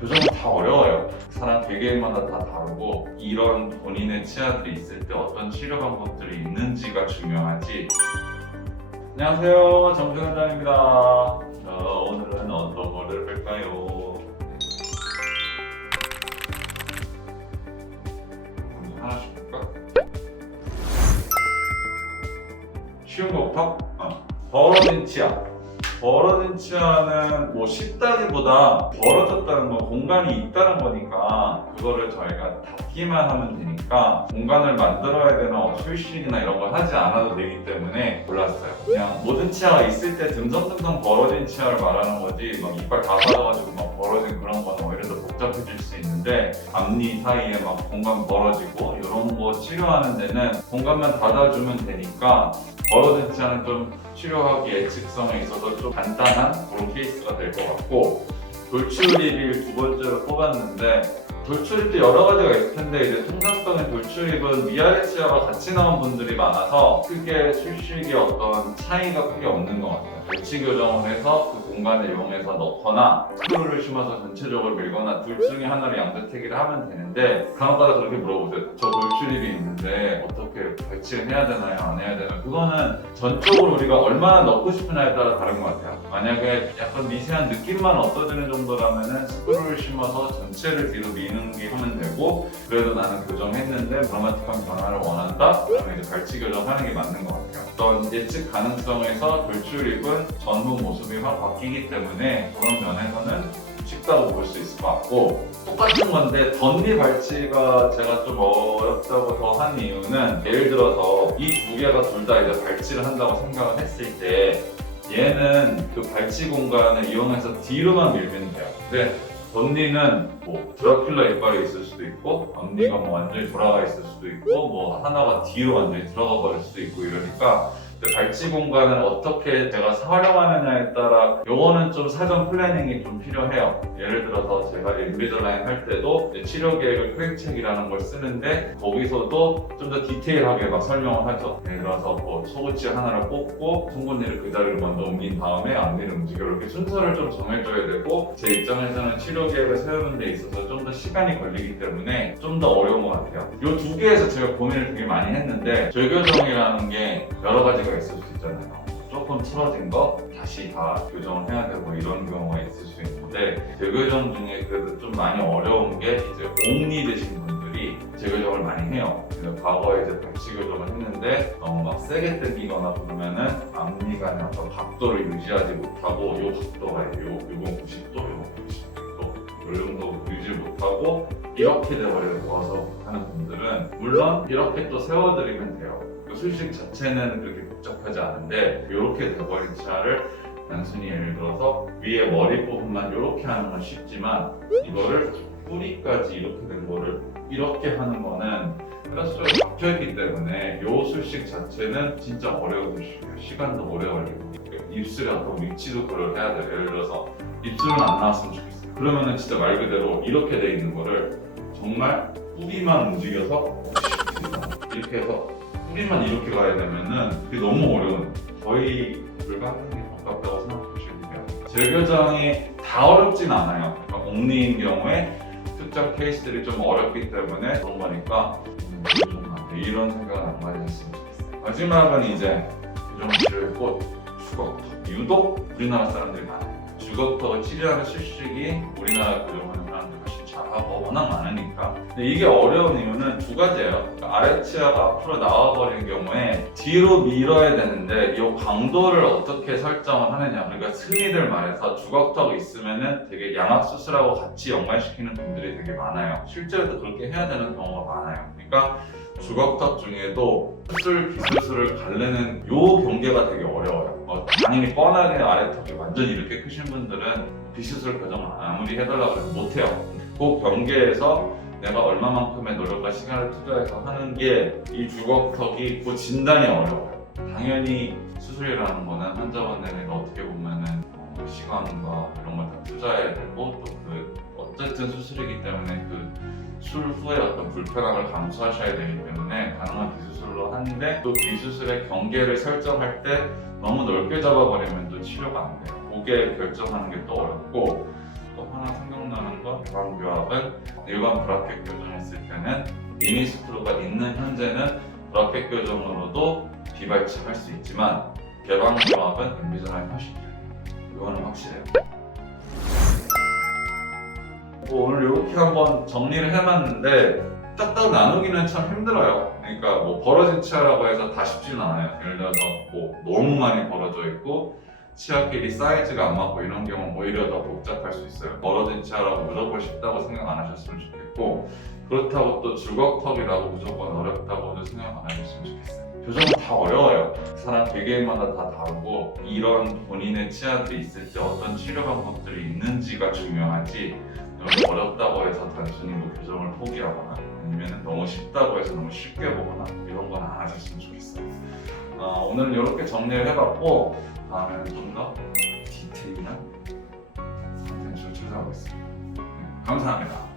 교정은 다 어려워요. 사람 개개인마다 다 다르고 이런 본인의 치아들이 있을 때 어떤 치료 방법들이 있는지가 중요하지. 안녕하세요, 정준원장입니다. 오늘은 어떤 거를 할까요? 먼저 하나씩 볼까? 쉬운 거부터? 벌어진 치아. 벌어진 치아는 뭐 쉽다기보다 벌어졌다는 건 공간이 있다는 거니까 그거를 저희가 닫기만 하면 되니까 공간을 만들어야 되나 휴식이나 이런 걸 하지 않아도 되기 때문에 골랐어요. 그냥 모든 치아가 있을 때 듬성듬성 벌어진 치아를 말하는 거지 막 이빨 다 빠져가지고 막 벌어진 그런 건 오히려 더 복잡해질 수 있는데 앞니 사이에 막 공간 벌어지고 이런 거 치료하는 데는 공간만 닫아주면 되니까 벌어진 치아는 좀 치료하기 예측성에 있어서 좀 간단한 그런 케이스가 될 것 같고, 돌출입을 두 번째로 뽑았는데 돌출입도 여러 가지가 있을 텐데 이제 통상적인 돌출입은 위아래 치아가 같이 나온 분들이 많아서 크게 술식의 어떤 차이가 크게 없는 것 같아요. 배치 교정을 해서 그 공간을 이용해서 넣거나 스크루를 심어서 전체적으로 밀거나 둘 중에 하나를 양자택일을 하면 되는데 간혹가다 그렇게 물어보세요. 저 돌출입이 있는데 어떻게 배치를 해야 되나요? 안 해야 되나요? 그거는 전적으로 우리가 얼마나 넣고 싶으냐에 따라 다른 것 같아요. 만약에 약간 미세한 느낌만 없어지는 정도라면은 스크루를 심어서 전체를 뒤로 미는 게 하면 되고, 그래도 나는 교정했는데 드라마틱한 변화를 원한다? 그러면 이제 발치 교정하는 게 맞는 것 같아요. 어떤 예측 가능성에서 돌출입은 전후 모습이 확 바뀌기 때문에 그런 면에서는 쉽다고 볼 수 있을 것 같고, 똑같은 건데 덧니 발치가 제가 좀 어렵다고 더 한 이유는 예를 들어서 이 두 개가 둘 다 이제 발치를 한다고 생각을 했을 때 얘는 그 발치 공간을 이용해서 뒤로만 밀면 돼요. 근데 덧니는 뭐 드라큘라 이빨이 있을 수도 있고 앞니가 뭐 완전히 돌아가 있을 수도 있고 뭐 하나가 뒤로 완전히 들어가 버릴 수도 있고 이러니까 발치 공간을 어떻게 제가 활용하느냐에 따라 요거는 좀 사전 플래닝이 좀 필요해요. 예를 들어서 제가 인비졸라인 할 때도 치료 계획을 크랙책이라는 걸 쓰는데 거기서도 좀 더 디테일하게 막 설명을 하죠. 예를 들어서 뭐 소구치 하나를 뽑고 송곳니를 그 자리로 먼저 옮긴 다음에 앞니를 움직여 이렇게 순서를 좀 정해줘야 되고, 제 입장에서는 치료 계획을 세우는 데 있어서 좀 더 시간이 걸리기 때문에 좀 더 어려운 것 같아요. 이 두 개에서 제가 고민을 되게 많이 했는데 절교정이라는 게 여러 가지가 있을 수 있잖아요. 조금 틀어진 거 다시 다 교정을 해야 되고 이런 경우가 있을 수 있는데, 재교정 중에 그래도 좀 많이 어려운 게 이제 옥니 되신 분들이 재교정을 많이 해요. 그래서 과거에 이제 발치 교정을 했는데 너무 막 세게 당기거나 그러면은 앞니가 어떤 각도를 유지하지 못하고 요 각도가 요건 90도, 요건 90도 이 정도 유지 못하고 이렇게 돼버려서 하는 분들은 물론 이렇게 또 세워드리면 돼요. 술식 자체는 그렇게 복잡하지 않은데 이렇게 돼버린 치아를 단순히 예를 들어서 위에 머리 부분만 이렇게 하는 건 쉽지만 이거를 뿌리까지 이렇게 된 거를 이렇게 하는 거는 플라스틱으로 박혀있기 때문에 이 술식 자체는 진짜 어려운 술식이에요. 시간도 오래 걸리고 입술의 어떤 위치도 그걸 해야 돼요. 예를 들어서 입술은 안 나왔으면 좋겠어요. 그러면은 진짜 말 그대로 이렇게 돼 있는 거를 정말 뿌리만 움직여서 이렇게 해서 뿌리만 이렇게 가야 되면은 그게 너무 어려운, 거의 불가능에 가깝다고 생각하시면 돼요. 재교정이 다 어렵진 않아요. 그러니까 옥니인 경우에 특정 케이스들이 좀 어렵기 때문에 그런 거니까 이런 생각은 안 가지셨으면 좋겠어요. 마지막은 이제 교정치료의 꽃, 주걱턱. 유독 우리나라 사람들이 많아요. 주걱턱을 치료하는 실식이 우리나라 교정하는 사람들 훨씬 잘하고 워낙 많으니까. 근데 이게 어려운 이유는 두 가지예요. 아래 치아가 앞으로 나와버린 경우에 뒤로 밀어야 되는데 이 강도를 어떻게 설정을 하느냐. 그러니까 흔히들 말해서 주걱턱이 있으면은 되게 양악수술하고 같이 연관시키는 분들이 되게 많아요. 실제로도 그렇게 해야 되는 경우가 많아요. 그러니까 주걱턱 중에도 수술, 비수술을 가르는 요 경계가 되게 어려워요. 당연히 뻔하게 아래턱이 완전히 이렇게 크신 분들은 비수술 교정을 아무리 해달라고 해도 못해요. 그 경계에서 내가 얼마만큼의 노력과 시간을 투자해서 하는 게 이 주걱턱이 그 진단이 어려워요. 당연히 수술이라는 거는 환자분들이 어떻게 보면은 시간과 이런 걸 다 투자해야 되고 또 어쨌든 수술이기 때문에 술 후에 어떤 불편함을 감수하셔야 되기 때문에 가능한 비수술로 하는데, 또 비수술의 경계를 설정할 때 너무 넓게 잡아버리면 또 치료가 안 돼요. 그게 결정하는 게 또 어렵고, 또 하나 생각나는 건 개방교합은 일반 브라켓 교정했을 때는 리밋 스크루가 있는 현재는 브라켓 교정으로도 비발치할 수 있지만 개방교합은 인비전하기 훨씬 편해요. 이거는 확실해요. 오늘 이렇게 한번 정리를 해놨는데 딱딱 나누기는 참 힘들어요. 그러니까 뭐 벌어진 치아라고 해서 다 쉽지는 않아요. 예를 들어서 뭐 너무 많이 벌어져 있고 치아끼리 사이즈가 안 맞고 이런 경우는 오히려 더 복잡할 수 있어요. 벌어진 치아라고 무조건 쉽다고 생각 안 하셨으면 좋겠고, 그렇다고 또 주걱턱이라고 무조건 어렵다고도 생각 안 하셨으면 좋겠어요. 교정은 다 어려워요. 사람 개개인마다 다 다르고 이런 본인의 치아들이 있을 때 어떤 치료 방법들이 있는지가 중요하지, 너무 어렵다고 해서 단순히 뭐 교정을 포기하거나 아니면 너무 쉽다고 해서 너무 쉽게 보거나 이런 건 안 하셨으면 좋겠어요. 오늘 이렇게 정리를 해봤고 다음에는 좀 더 디테일한 컨텐츠로 찾아오겠습니다. 감사합니다.